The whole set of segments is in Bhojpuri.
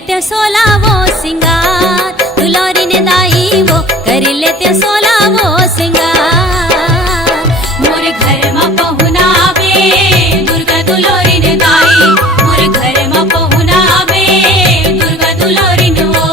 लेते सोलावो सिंगार, दुलारी ने दाई वो कर लेते सोलावो सिंगार। मोर घर में पहुना बे दुर्गा दुलारी ने दाई, मोर घर में पहुना बे दुर्गा दुलारी ने वो।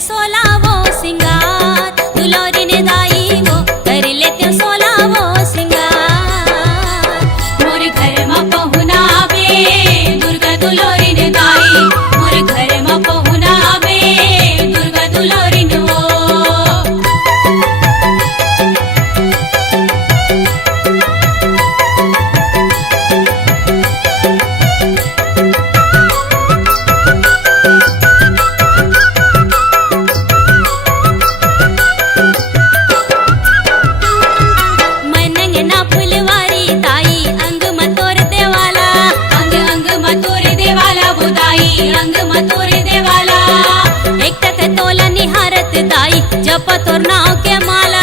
सोलावो सिंगार, दुलारी ने दाई वो कर लेते सोलावो सिंगार। मोर घर में पहुना बे दुर्गा दुलारी ने दाई, मोर घर में पहुना बे दुर्गा दुलारी ने वो। जप तो नाव के माला,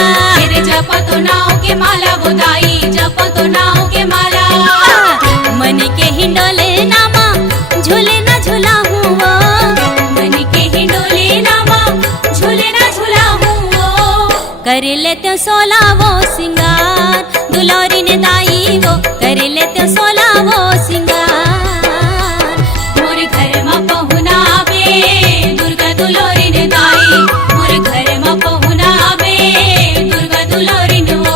जप तो नाव के माला वो दाई, जप तो नाव के माला। मन के हिंडोले नामा झूले ना झूला हूँ वो, मन के हिंडोले नामा झूले ना झूला हूँ वो। कर लेते सोलावो सिंगार, दुलारी ने दाई वो कर लेते सोलावो सिंगार। मोर घर में पहुना बे दुर्गा दुलारी ने दाई, मोर घर में पहुना बे दुर्गा दुलारी ने वो।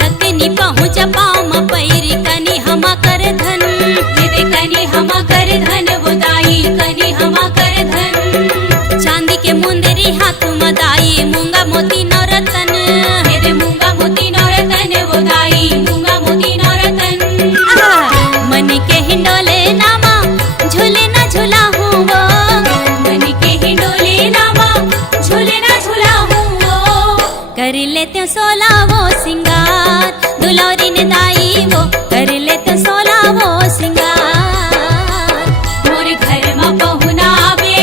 कतनी पहुँच पाँव में पैरी कनी हमा कर धन, कनी हमा कर धन वो दाई, कनी हमा कर धन। चांदी के मुंदरी हाथ में दाई, मूंगा मोती नौरतन, मूंगा मोती नौरतन वो दाई, मूंगा मोती नौरतन। मन के हिंडोले नामा झूले ना झूला हूँ वो, मन के हिंडोले नामा झूले ना झूला हूँ वो। कर लेते सोलावो सिंगार, दुलारी ने दाई वो कर लेते सोलावो सिंगार। मोर घर में पहुना बे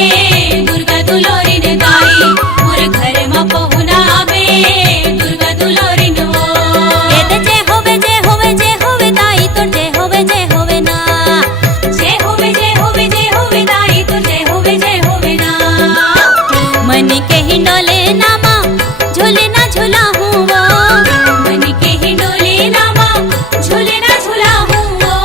दुर्गा दुलारी ने दाई, मोर घर में पहुना बे दुर्गा दुलारी ने वो। जय होवे जय होवे जय होवे दाई तो जय होवे ना, जय होवे जय होवे जय होवे दाई तो जय होवे ना। मन के हिंडोले नामा झूले ना झूला हूँ वो, मन के हिंडोले नामा झूले ना झूला हूँ वो।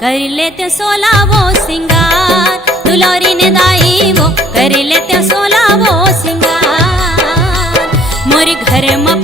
कर लेते सोलावो सिंगार, दुलारी ने दाई वो कर लेते सोलावो सिंगार। मोर घर में